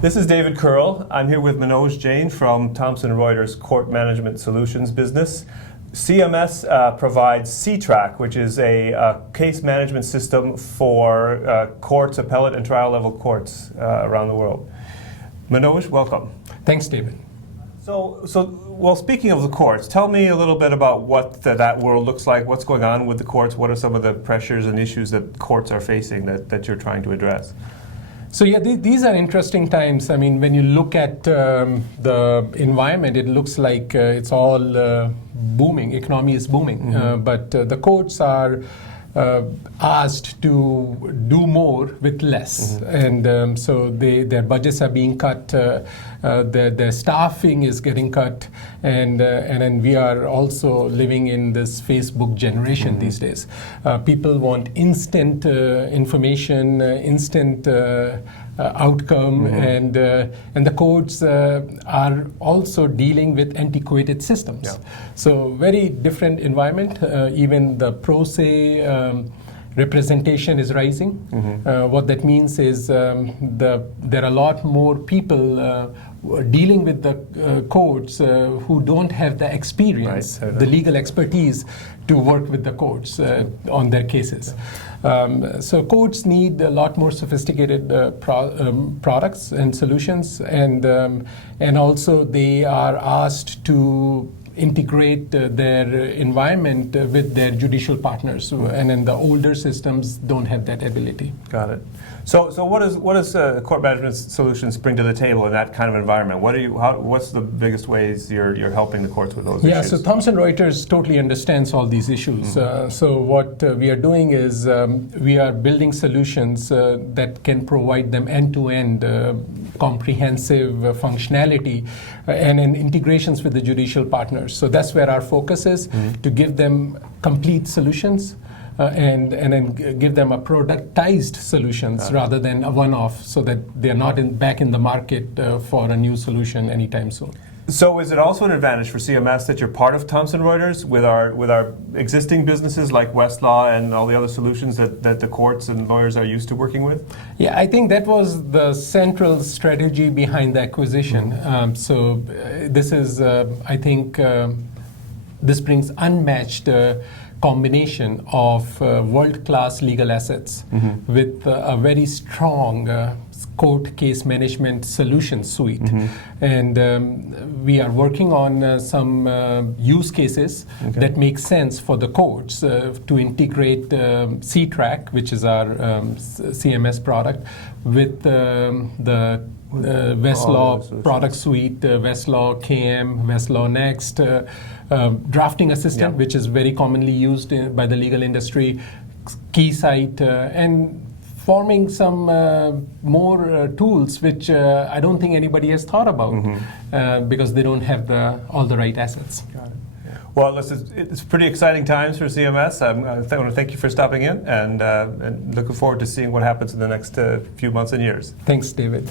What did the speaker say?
This is David Curle. I'm here with Manoj Jain from Thomson Reuters Court Management Solutions business. CMS provides C-Track, which is a case management system for courts, appellate and trial level courts around the world. Manoj, welcome. Thanks, David. Well, speaking of the courts, tell me a little bit about what that world looks like. What's going on with the courts? What are some of the pressures and issues that courts are facing that you're trying to address? So yeah, these are interesting times. I mean, when you look at the environment, it looks like it's all booming. Economy is booming, but the courts are asked to do more with less, and so their budgets are being cut. Their staffing is getting cut, and then we are also living in this Facebook generation these days. People want instant information, instant outcome, and the courts are also dealing with antiquated systems. Yeah. So very different environment. Even the pro se representation is rising. What that means is there are a lot more people dealing with the courts who don't have the experience, the legal expertise to work with the courts on their cases. So courts need a lot more sophisticated products and solutions, and also they are asked to integrate their environment with their judicial partners, and then the older systems don't have that ability. Got it. So what does Court Management Solutions bring to the table in that kind of environment? What's the biggest ways you're helping the courts with those issues? Yeah, so Thomson Reuters totally understands all these issues. So what we are doing is we are building solutions that can provide them end-to-end comprehensive functionality and integrations with the judicial partners. So that's where our focus is, to give them complete solutions. And then give them a productized solutions rather than a one-off, so that they're not back in the market for a new solution anytime soon. So is it also an advantage for CMS that you're part of Thomson Reuters with our existing businesses like Westlaw and all the other solutions that the courts and lawyers are used to working with? Yeah, I think that was the central strategy behind the acquisition. So this is, I think, this brings unmatched combination of world-class legal assets with a very strong court case management solution suite. And we are working on some use cases that make sense for the courts to integrate C-Track, which is our CMS product, with the Westlaw product suite, Westlaw KM, Westlaw Next, drafting assistant, which is very commonly used by the legal industry, KeySight, and forming some more tools which I don't think anybody has thought about because they don't have all the right assets. Got it. Well, it's pretty exciting times for CMS. I want to thank you for stopping in, and looking forward to seeing what happens in the next few months and years. Thanks, David.